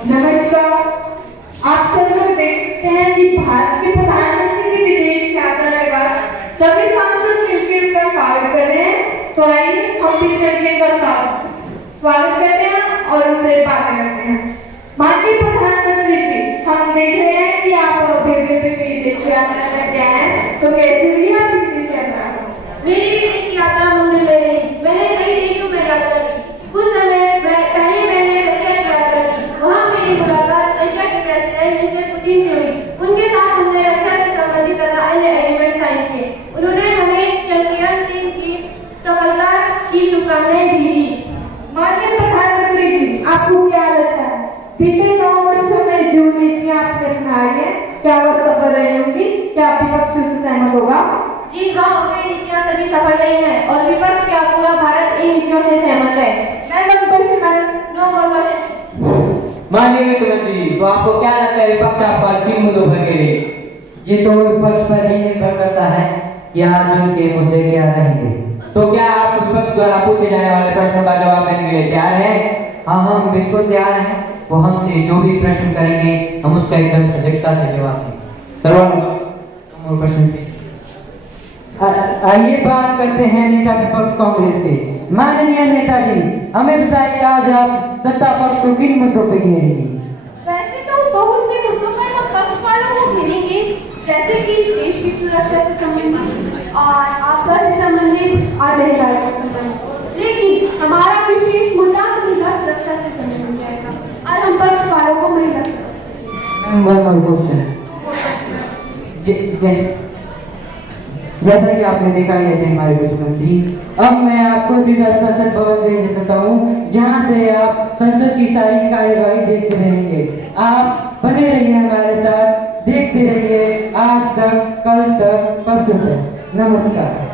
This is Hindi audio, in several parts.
नमस्कार। आप सब लोग देख सकते हैं कि भारत के प्रधानमंत्री की विदेश यात्रा के बाद सभी सांसद मिलकर उनका स्वागत कर रहे हैं। तो आइए हम भी चलिए उनका स्वागत करते हैं और उनसे बातें करते हैं। माननीय प्रधानमंत्री जी, हम देख रहे हैं कि आप अभी विदेश यात्रा करके आए हैं, तो कैसी रही आपकी विदेश यात्रा? मेरी विदेश यात्रा मंजिल रही। मैंने कई देशों में यात्रा की। कुछ समय पहले मैंने रशिया की यात्रा की। वहाँ मेरी मुलाकात रशिया के प्रेसिडेंट मिस्टर पुतिन से हुई। उनके साथ हमने रक्षा से संबंधित तथा अन्य एग्रीमेंट साइन किए। उन्होंने हमें चंद्रयान 3 की सफलता की शुभकामनाएं भी दी। माननीय प्रधानमंत्री जी, आपको क्या लगता है बीते 9 वर्षों में जो नीतियां आपने अपनाई है, क्या वह सफल रही होंगी? क्या विपक्ष उससे सहमत होगा? जी हाँ, वे नीतियाँ सभी सफल रही हैं और विपक्ष क्या पूरा भारत इन नीतियों से सहमत है। No more question. माननीय मुख्यमंत्री, तो आपको क्या लगता है विपक्ष आपका किन मुद्दों पर घेरे? ये तो विपक्ष पर ही निर्भर करता है कि आज उनके मुद्दे क्या रहेंगे। तो क्या आप विपक्ष द्वारा पूछे जाने वाले प्रश्नों का जवाब देने के लिए तैयार हैं? हाँ, हम बिल्कुल तैयार हैं। वो हमसे जो भी प्रश्न करेंगे हम उसका एकदम सजगता से जवाब देंगे। सर्वप्रथम प्रश्न आइए बात करते हैं नेता विपक्ष कांग्रेस से। माननीय नेताजी, हमें बताइए आज आप सत्ता पक्ष को किन मुद्दों पर घेरेंगी? वैसे तो बहुत से मुद्दों पर हम पक्ष वालों को घेरेंगे, जैसे कि देश की सुरक्षा से संबंधित और आपदा से संबंधित और महंगाई से संबंधित। लेकिन हमारा विशेष मुद्दा महिला सुरक्षा से संबंधित रहेगा और हम पक्ष वालों को महिला जैसा कि आपने देखा ये थे हमारे मुख्यमंत्री। अब मैं आपको सीधा संसद भवन भेज देता हूँ, जहाँ से आप संसद की सारी कार्यवाही देखते रहेंगे। आप बने रहिए हमारे साथ, देखते रहिए आज तक, कल तक, परसों तक। नमस्कार।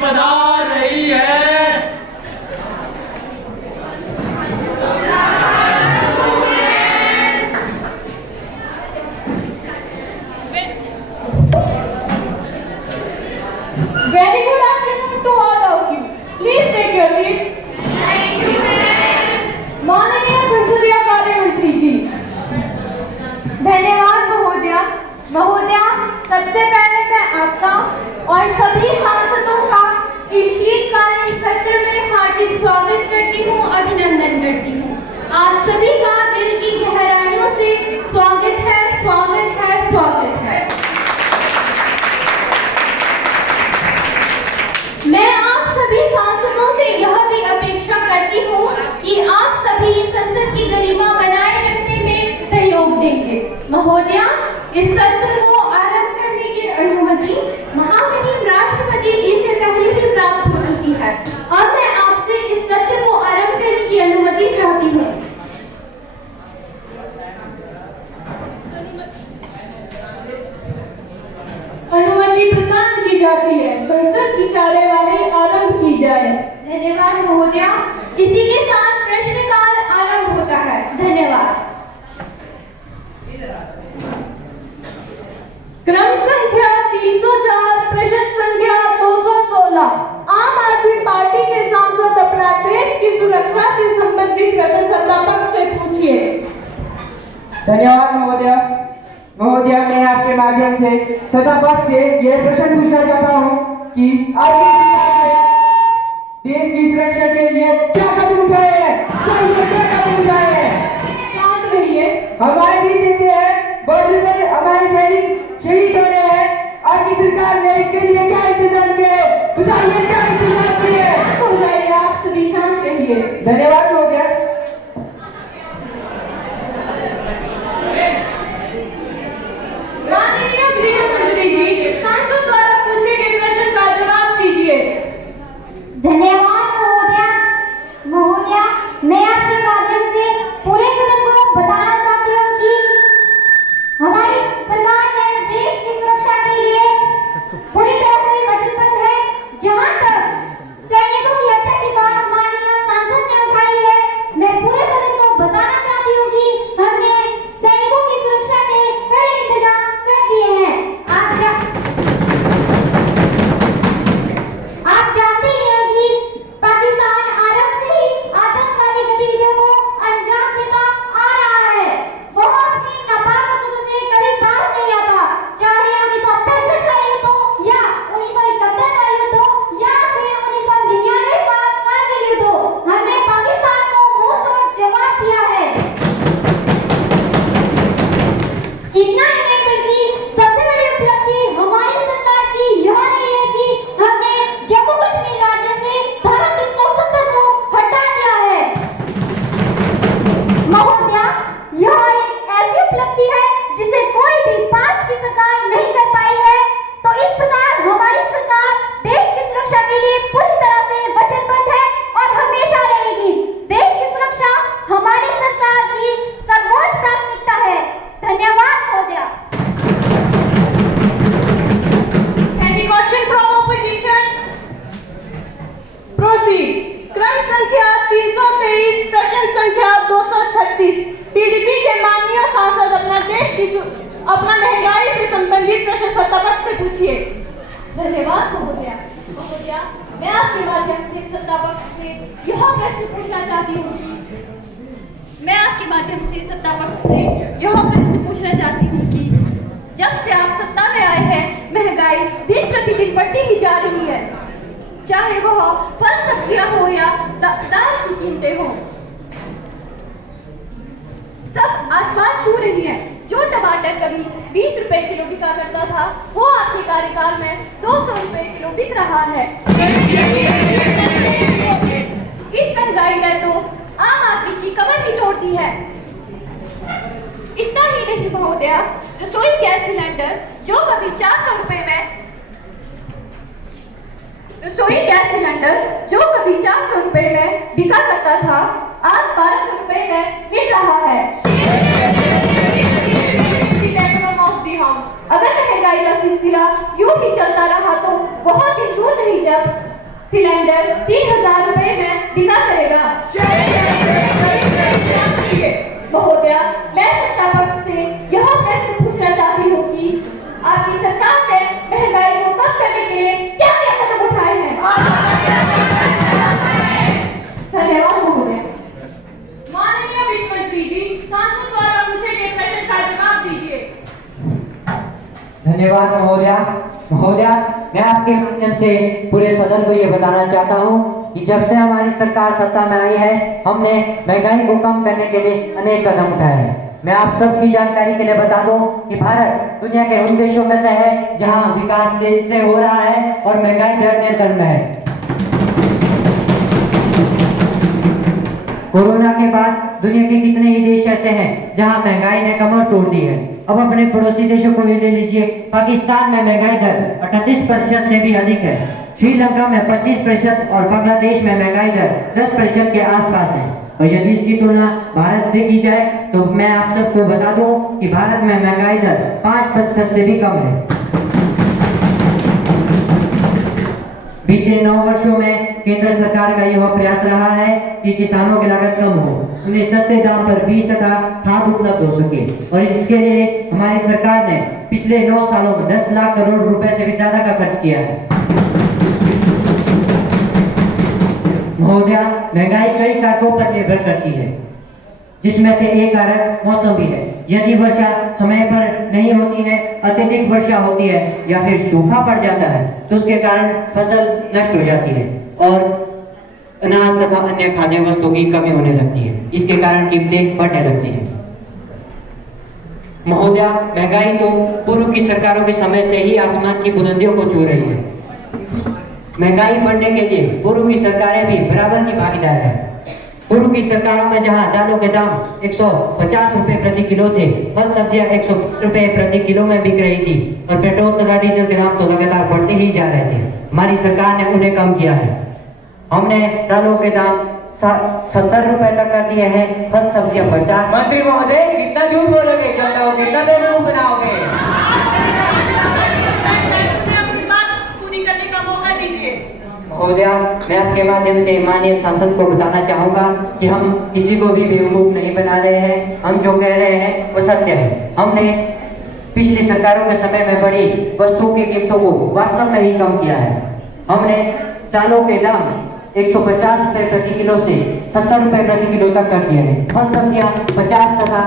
पधार रही है। Very good afternoon to all of you. Please take your seats. माननीय संसदीय कार्य मंत्री जी, धन्यवाद महोदया। महोदया, सबसे पहले मैं आपका और सभी सांसदों का इस शीतकालीन सत्र में हार्दिक स्वागत करती हूँ, अभिनंदन करती हूँ। आप सभी का दिल की गहराइयों से स्वागत है, स्वागत है, स्वागत है। मैं आप सभी सांसदों से यह भी अपेक्षा करती हूँ कि आप सभी संसद की गरिमा बनाए रखने में सहयोग देंगे। महोदया, इस सत्र को आरंभ करने की अनुमति महामहिम राष्ट्रपति जी से पहले ही प्राप्त हो चुकी है। अब मैं आपसे इस सत्र को आरंभ करने की अनुमति चाहती हूँ। अनुमति प्रदान की जाती है। संसद की कार्यवाही आरंभ की जाए। धन्यवाद महोदया। इसी के साथ प्रश्नकाल आरंभ होता है। धन्यवाद। क्रम संख्या 304, प्रश्न संख्या 216। आम आदमी पार्टी के सांसद अपना देश की सुरक्षा से संबंधित प्रश्न सत्ता पक्ष से पूछिए। धन्यवाद महोदया। महोदया, मैं आपके माध्यम से सत्ता पक्ष से ये प्रश्न पूछना चाहता हूँ कि देश की सुरक्षा के लिए क्या कदम उठाए हैं? शांत रहिए। हमारे भी देते हैं, बॉर्डर पर हमारे सैनिक शहीद हो रहे हैं। आपकी सरकार ने इसके लिए क्या इंतजाम किया है? बताइए क्या इंतजाम किया है? हो जाइए, आप सभी शांत रहिए। धन्यवाद महोदया। माननीय गृह मंत्री जी, सांसद द्वारा पूछे गए प्रश्न का जवाब दीजिए। धन्यवाद महोदया। महोदया, मैं आपके माध्यम से पूरे सदन को बताना चाहती हूँ कि हमारी सरकार ने देश की सुरक्षा के लिए पूरी तरह से चाहती हूँ कि मैं आपके माध्यम से सत्ता पक्ष से यह प्रश्न पूछना चाहती हूँ कि जब से आप सत्ता में आए हैं महंगाई दिन प्रतिदिन बढ़ती ही जा रही है, चाहे वह फल सब्जियां हो या दाल की कीमतें हो, सब आसमान छू रही है। जो टमाटर कभी 20 रुपए किलो बिका करता था वो आपके कार्यकाल में 200 रुपए किलो बिक रहा है। इस महंगाई ने तो आम आदमी की कमर ही तोड़ दी है। इतना ही नहीं महोदया, रसोई गैस सिलेंडर जो कभी 400 रुपए में बिका करता था आज 1200 रुपए में मिल रहा है। अगर महंगाई का सिलसिला यूं ही चलता रहा तो बहुत दिन दूर नहीं जब सिलेंडर 3000 रुपए में बिका करेगा। महोदया, मैं सत्ता पक्ष से यह प्रश्न पूछना चाहती हूँ कि आपकी सरकार ने महंगाई को कम करने के लिए क्या क्या कदम उठाए हैं? धन्यवाद महोदय। माननीय वित्त मंत्री जी, सांसद द्वारा पूछे गए प्रश्न का जवाब दीजिए। धन्यवाद महोदया। महोदया, मैं आपके माध्यम से पूरे सदन को ये बताना चाहता हूँ कि जब से हमारी सरकार सत्ता में आई है हमने महंगाई को कम करने के लिए अनेक कदम उठाए हैं। मैं आप सबकी जानकारी के लिए बता दूं कि भारत दुनिया के उन देशों में से है जहां विकास तेज से हो रहा है और महंगाई दर नियंत्रण में है। कोरोना के बाद दुनिया के कितने ही देश ऐसे हैं जहां महंगाई ने कमर तोड़ दी है। अब अपने पड़ोसी देशों को भी ले लीजिए। पाकिस्तान में महंगाई दर 38% से भी अधिक है, श्रीलंका में 25% और बांग्लादेश में महंगाई दर 10% के आसपास है। और यदि इसकी तुलना भारत से की जाए तो मैं आप सबको बता दूं कि भारत में महंगाई दर 5% से भी कम है। बीते 9 वर्षों में केंद्र सरकार का यह प्रयास रहा है कि किसानों की लागत कम हो, उन्हें सस्ते दाम पर बीज तथा खाद उपलब्ध हो सके और इसके लिए हमारी सरकार ने पिछले 9 सालों में 10 लाख करोड़ रुपए से भी ज्यादा का खर्च किया है। महोदया, महंगाई कई कारकों पर निर्भर करती है, जिसमें से एक कारक मौसम भी है। यदि वर्षा समय पर नहीं होती है, अत्यधिक वर्षा होती है या फिर सूखा पड़ जाता है तो उसके कारण फसल नष्ट हो जाती है और अनाज तथा अन्य खाद्य वस्तुओं की कमी होने लगती है। इसके कारण कीमतें बढ़ने लगती हैं। महोदया, महंगाई तो पूर्व की सरकारों के समय से ही आसमान की बुलंदियों को छू रही है। महंगाई बढ़ने के लिए पूर्व की सरकारें भी बराबर की भागीदार है। पूर्व की सरकारों में जहां दालों के दाम 150 रुपए प्रति किलो थे, फल सब्जियां 100 रुपए प्रति किलो में बिक रही थी और पेट्रोल तथा डीजल के दाम तो लगातार बढ़ते ही जा रहे थे। हमारी सरकार ने उन्हें कम किया है। हमने दालों के दाम 70 रुपए तक कर दिए हैं, फल सब्जियां 50। मंत्री महोदय, कितना झूठ बोलोगे, जनता को कितना बेवकूफ बनाओगे? अपनी बात पूरी करने का मौका दीजिए। महोदया, मैं आपके माध्यम से माननीय सांसद को बताना चाहूंगा कि हम किसी को भी बेवकूफ नहीं बना रहे हैं। हम जो कह रहे हैं वो सत्य है। हमने पिछली सरकारों के समय में बढ़ी वस्तुओं की कीमतों को वास्तव में ही कम किया है। हमने दालों के दाम 150 रुपए प्रति किलो से 70 रुपए प्रति किलो तक कर दिए हैं। फल सब्जियां 50 तथा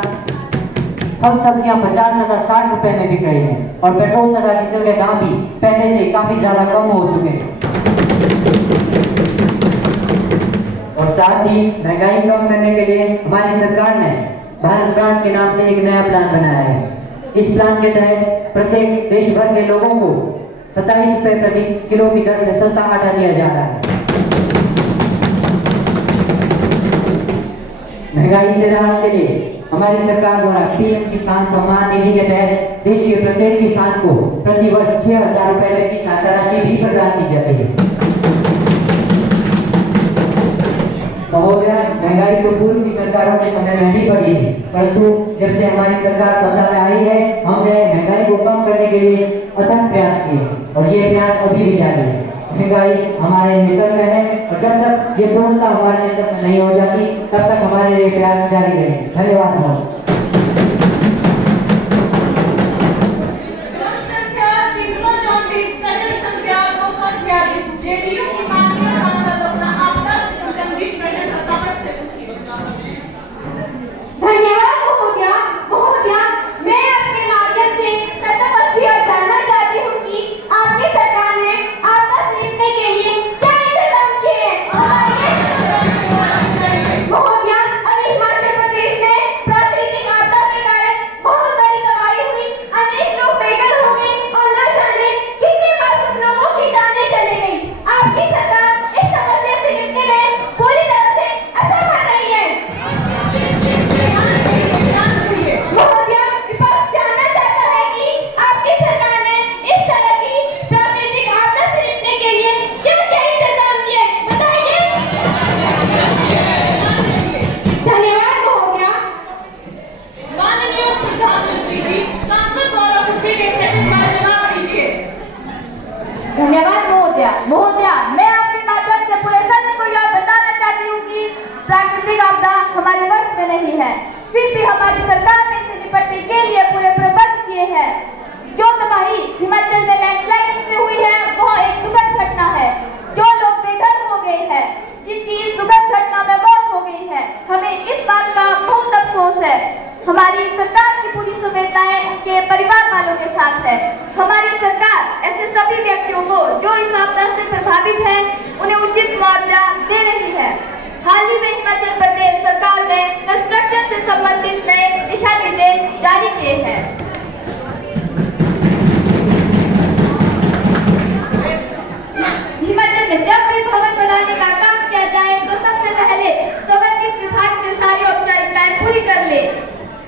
60 रुपए में बिक रही हैं और पेट्रोल तथा डीजल के दाम भी पहले से काफी ज्यादा कम हो चुके हैं। और साथ ही महंगाई कम करने के लिए हमारी सरकार ने भारत ब्रांड के नाम से एक नया प्लान बनाया है। इस प्लान के तहत प्रत्येक देश भर के लोगों को 27 रुपए प्रति किलो की दर से सस्ता आटा दिया जा रहा है। महंगाई से राहत के लिए हमारी सरकार द्वारा पीएम किसान सम्मान निधि के तहत देश के प्रत्येक किसान को प्रति वर्ष 6000 रुपए तक की सहायता राशि भी प्रदान की जाती है। महोदया, महंगाई तो पूर्व की सरकारों के समय में भी बढ़ी थी, परंतु जब से हमारी सरकार सत्ता में आई है हमने महंगाई को कम करने के लिए अथक प्रयास किए और ये प्रयास अभी भी जारी है। महंगाई हमारे नियंत्रण में है और जब तक ये पूर्णतः हमारे नियंत्रण में नहीं हो जाती तब तक हमारे ये प्रयास जारी रहेंगे। धन्यवाद महोदय। संख्या 334, प्रश्न संख्या 246, जेडीयू की माननीय सांसद अपना आपका संबंधित प्रश्न सत्ता पक्ष से पूछें। है, फिर भी हमारी सरकार ने इसे निपटने के लिए पूरे प्रबंध किए हैं। जो तबाही हिमाचल में लैंडस्लाइडिंग से हुई है वह एक दुखद घटना है। जो लोग बेघर हो गए हैं, जिनकी इस दुखद घटना में मौत हो गई है, हमें इस बात का बहुत अफसोस है। हमारी सरकार की पूरी संवेदनाएं उनके परिवार वालों के साथ है। हमारी सरकार ऐसे सभी व्यक्तियों को जो इस आपदा से प्रभावित हैं, उन्हें उचित मुआवजा दे रही है। हाल ही में हिमाचल प्रदेश सरकार ने कंस्ट्रक्शन से संबंधित नए दिशा निर्देश जारी किए हैं। हिमाचल में जब भी भवन बनाने का काम किया जाए तो सबसे पहले संबंधित विभाग से सारी औपचारिकताएं पूरी कर ले।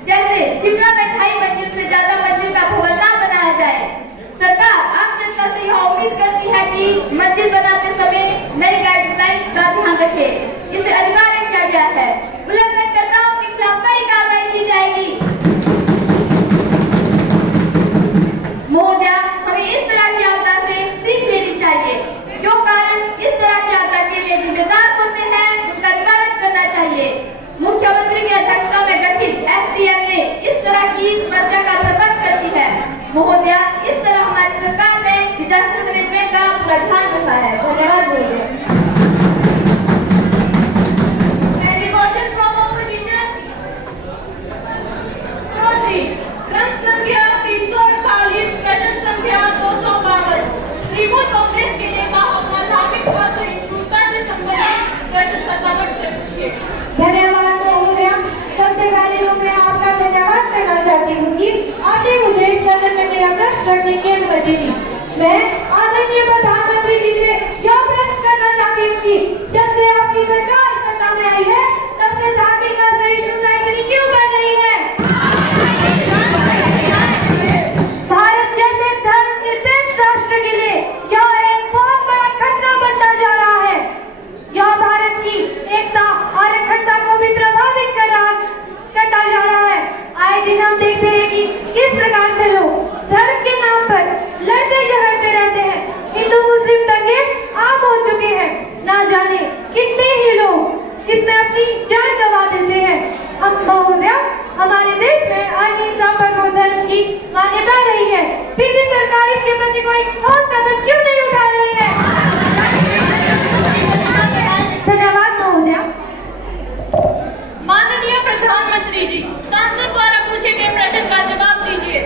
जैसे शिमला में 2.5 मंजिल से ज्यादा मंजिल का भवन ना बनाया जाए। सरकार आम जनता से यह उम्मीद करती है कि मंजिल बनाते समय नई गाइडलाइंस का ध्यान रखे। इसे अनिवार्य किया गया है। उल्लंघनकर्ताओं के खिलाफ कड़ी कार्रवाई की जाएगी। महोदया, हमें इस तरह की आपदा से सीख लेनी चाहिए। जो कारण इस तरह की आपदा के लिए जिम्मेदार होते हैं, उनका निवारण करना चाहिए। मुख्यमंत्री की अध्यक्षता में गठित SDM ने इस तरह की समस्या का प्रबंध करती है। महोदया, इस तरह हमारी सरकार ने डिजास्टर मैनेजमेंट का पूरा ध्यान रखा है। धन्यवाद बोलिए। Any question from opposition? Proceed. क्रम संख्या 348, प्रश्न संख्या 252। तृणमूल कांग्रेस के नेता अपना धार्मिक और सहिष्णुता से संबंधित प्रश्न सत्तापक्ष से पूछिए। धन्यवाद महोदया। सबसे पहले तो मैं आपका धन्यवाद करना चाहती हूँ कि आपने मुझे इस सदन में मेरा प्रश्न करने की अनुमति दी। मैं आदरणीय प्रधानमंत्री जी से यह प्रश्न करना चाहती हूँ कि जब से आपकी सरकार सत्ता में आई है, तब से धार्मिक और सहिष्णुता इतनी क्यों बढ़ रही है? भारत जैसे धर्मनिरपेक्ष राष्ट्र के लिए यह एक बहुत बड़ा खतरा बनता जा रहा है। यह भारत की एकता और अखंडता को भी प्रभावित करता जा रहा है। आए दिन हम देखते हैं कि किस प्रकार से लोग धर्म के नाम पर लड़ते झगड़ते रहते हैं। हिंदू मुस्लिम दंगे आम हो चुके हैं। ना जाने कितने ही लोग इसमें अपनी जान गंवा देते हैं। हम महोदया, हमारे देश में अहिंसा परमो धर्म की मान्यता रही है, फिर भी सरकार इसके प्रति कोई ठोस कदम क्यों नहीं उठा रही है? धन्यवाद महोदया। माननीय प्रधानमंत्री जी, सांसद द्वारा पूछे गए प्रश्न का जवाब दीजिए।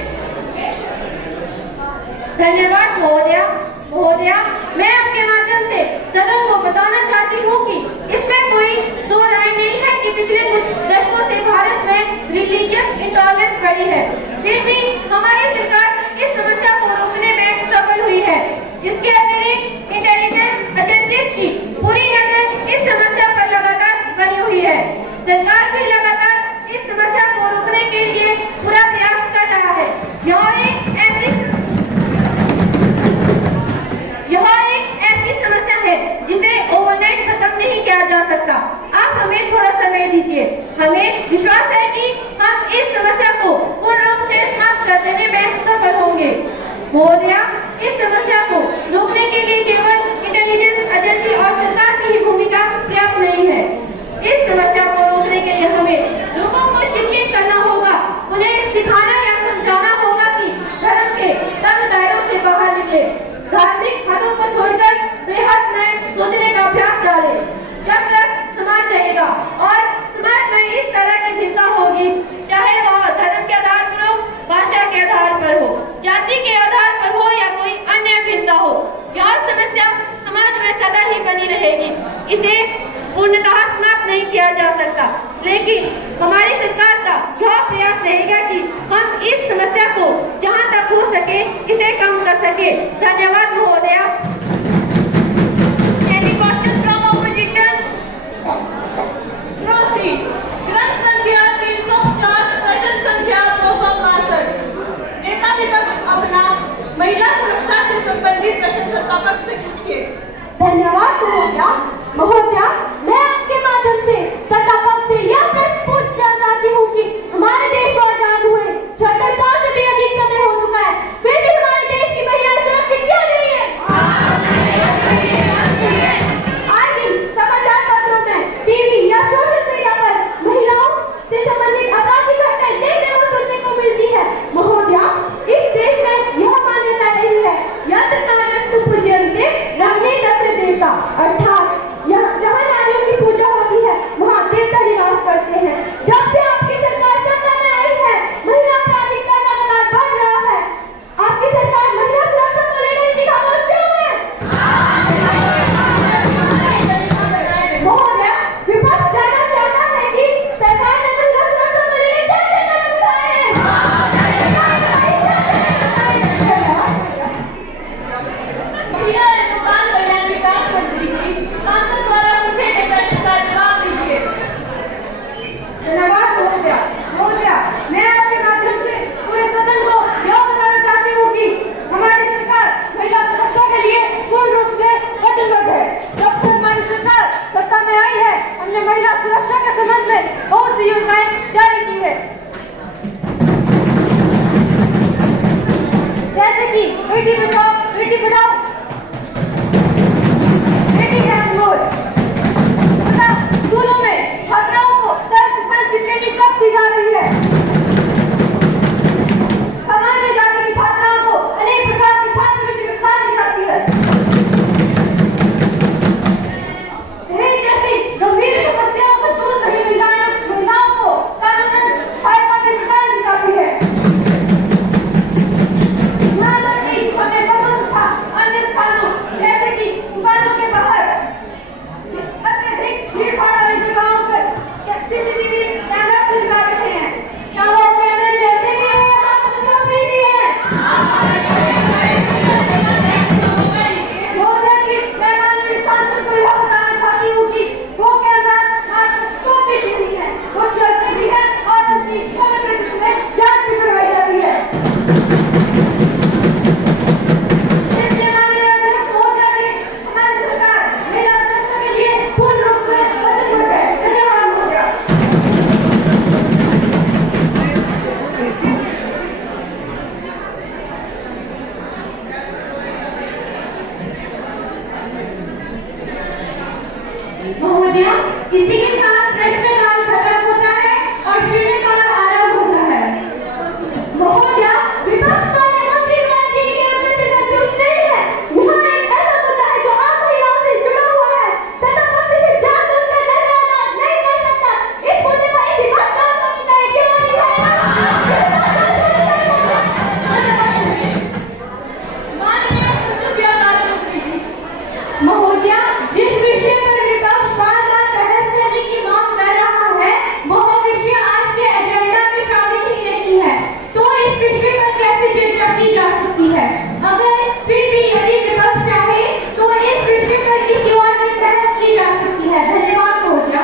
धन्यवाद महोदया। महोदया, मैं आपके माध्यम से सदन को बताना चाहती हूँ कि इसमें कोई दो राय नहीं है कि पिछले कुछ दशकों से भारत में रिलीजियस इंटॉलरेंस बढ़ी है। फिर भी हमारी सरकार इस समस्या को रोकने में सफल हुई है। इसके अतिरिक्त इंटेलिजेंस एजेंसीज की पूरी नजर इस समस्या पर लगातार बनी हुई है। सरकार भी लगातार इस समस्या को रोकने के लिए पूरा प्रयास कर रहा है। यह एक ऐसी समस्या है जिसे ओवरनाइट खत्म नहीं किया जा सकता। आप हमें थोड़ा समय दीजिए। हमें विश्वास है कि हम इस समस्या को पूर्ण रूप से समाप्त कर देने में सफल होंगे। महोदया, इस समस्या को रोकने के लिए केवल इंटेलिजेंस एजेंसी और सरकार की ही भूमिका पर्याप्त नहीं है। इस समस्या को रोकने के लिए हमें लोगों को शिक्षित करना होगा। उन्हें सिखाना या समझाना होगा कि धर्म के तंग दायरों से बाहर निकले, धार्मिक हदों को छोड़कर बेहद में सोचने का अभ्यास डालें। जब तक समाज रहेगा और समाज में इस तरह की भिन्नता होगी, चाहे वह धर्म के आधार पर हो, भाषा के आधार पर हो, जाति के आधार पर हो या कोई अन्य भिन्नता हो, यह समस्या समाज में सदा ही बनी रहेगी। इसे पूर्णतः समाप्त नहीं किया जा सकता, लेकिन हमारी सरकार का यह प्रयास रहेगा कि हम इस समस्या को जहां तक हो सके इसे कम कर सके। धन्यवाद महोदया। Any question from opposition? Proceed. क्रम संख्या 350, प्रश्न संख्या 262। नेता विपक्ष अपना महिला सुरक्षा से संबंधित प्रश्न सत्तापक्ष से पूछिए। धन्यवाद महोदया। महोदया, मैं आपके माध्यम से सत्तापक्ष से यह प्रश्न पूछना चाहती हूँ कि हमारे देश को आजाद हुए 76 साल से भी अधिक समय हो चुका है, फिर भी हमारे देश की महिलाएं सुरक्षित क्यों नहीं है? आज भी समाचार पत्रों में, टीवी या सोशल मीडिया पर महिलाओं से महोदया, इसी के साथ प्रश्नकाल खत्म होता है और शून्यकाल आरंभ होता है। महोदया, विपक्ष का मंत्री गांधी के उत्तर से संतुष्ट नहीं है। यहाँ एक ऐसा मुद्दा है जो आम महिलाओं से जुड़ा हुआ है। सत्ता पक्ष से जानबूझकर नजरअंदाज नहीं कर सकता। इस मुद्दे पर इसी बात का होनी चाहिए। क्यों नहीं माननीय संसदीय कार्य मंत्री जी, महोदया, जिस विषय पर विपक्ष बार-बार बहस करने की मांग कर रहा है, वह विषय आज के एजेंडा में शामिल ही नहीं है, तो इस विषय पर कैसे चर्चा की जा सकती है? अगर फिर भी यदि विपक्ष चाहे तो इस विषय पर किसी और दिन बहस की जा सकती है। धन्यवाद महोदया।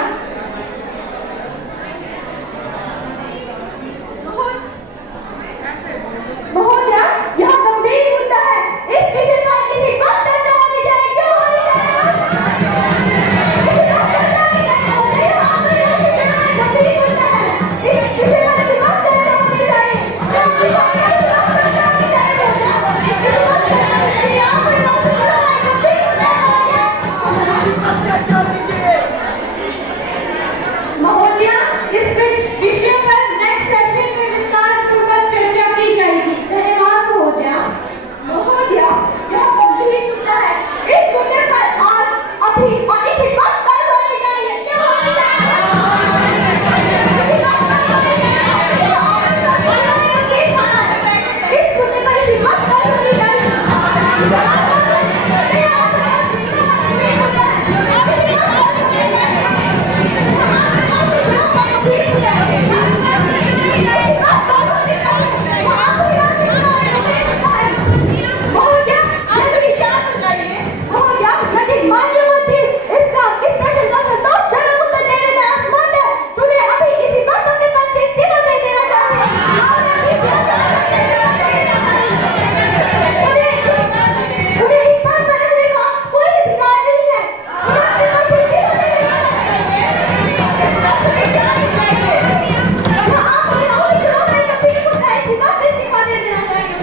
महोदया, यह गंभीर मुद्दा है। इस विषय पर किसी कब चर्चा होनी चाहिए? क्यों होनी चाहिए? गंभीर मुद्दा है। इस विषय पर किसी कब चर्चा होनी चाहिए? क्यों होनी चाहिए? महोदया, इस विषय पर नेक्स्ट सेशन में विस्तार पूर्वक चर्चा की जाएगी। धन्यवाद महोदया। महोदया, यह गंभीर मुद्दा है। इस मुद्दे पर आज अभी और इसी वक्त बात होनी चाहिए। क्यों होनी चाहिए? इस मुद्दे पर इसी वक्त बात होनी चाहिए। महोदया, जल्दी शांत हो जाइए। महोदया, यदि माननीय मंत्री इस प्रश्न का संतोषजनक उत्तर देने में असमर्थ है, तो उन्हें अभी इसी वक्त अपने पद से इस्तीफा दे देना चाहिए। उन्हें इस पद पर रहने का कोई अधिकार नहीं है। उन्हें अपने पद से इस्तीफा दे देना चाहिए। आप महिलाओं के चुनाव में अपील होता है, इसी वक्त इस्तीफा दे देना चाहिए।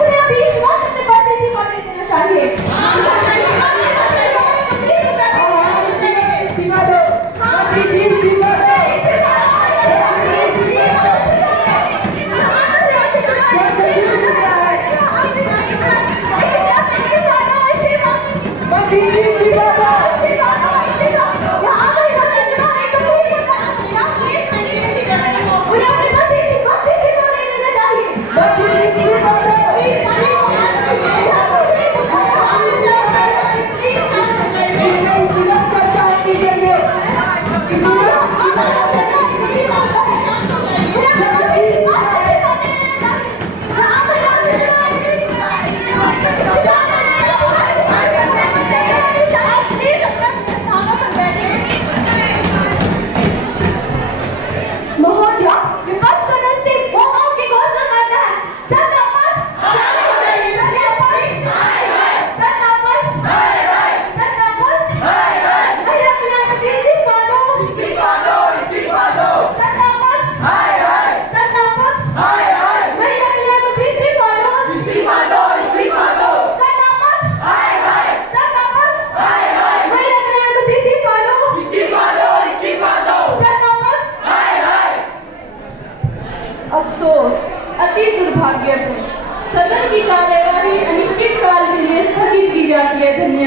उन्हें अभी इस वक्त अपने पद से इस्तीफा दे देना चाहिए। महोदया, विपक्ष सदन से वॉकआउट की घोषणा करता है। सत्ता पक्ष, सत्ता पक्ष, सत्ता पक्ष, सत्ता पक्ष, महिला कल्याण मंत्री इस्तीफा दो। सत्ता पक्ष, सत्ता पक्ष, महिला कल्याण मंत्री इस्तीफा दो। सत्ता पक्ष, सत्ता पक्ष, महिला कल्याण मंत्री इस्तीफा दो। सत्ता पक्ष। अफसोस, अति दुर्भाग्यपूर्ण, सदन की कार्यवाही अनिश्चित काल के लिए स्थगित की जाती है। धन्यवाद।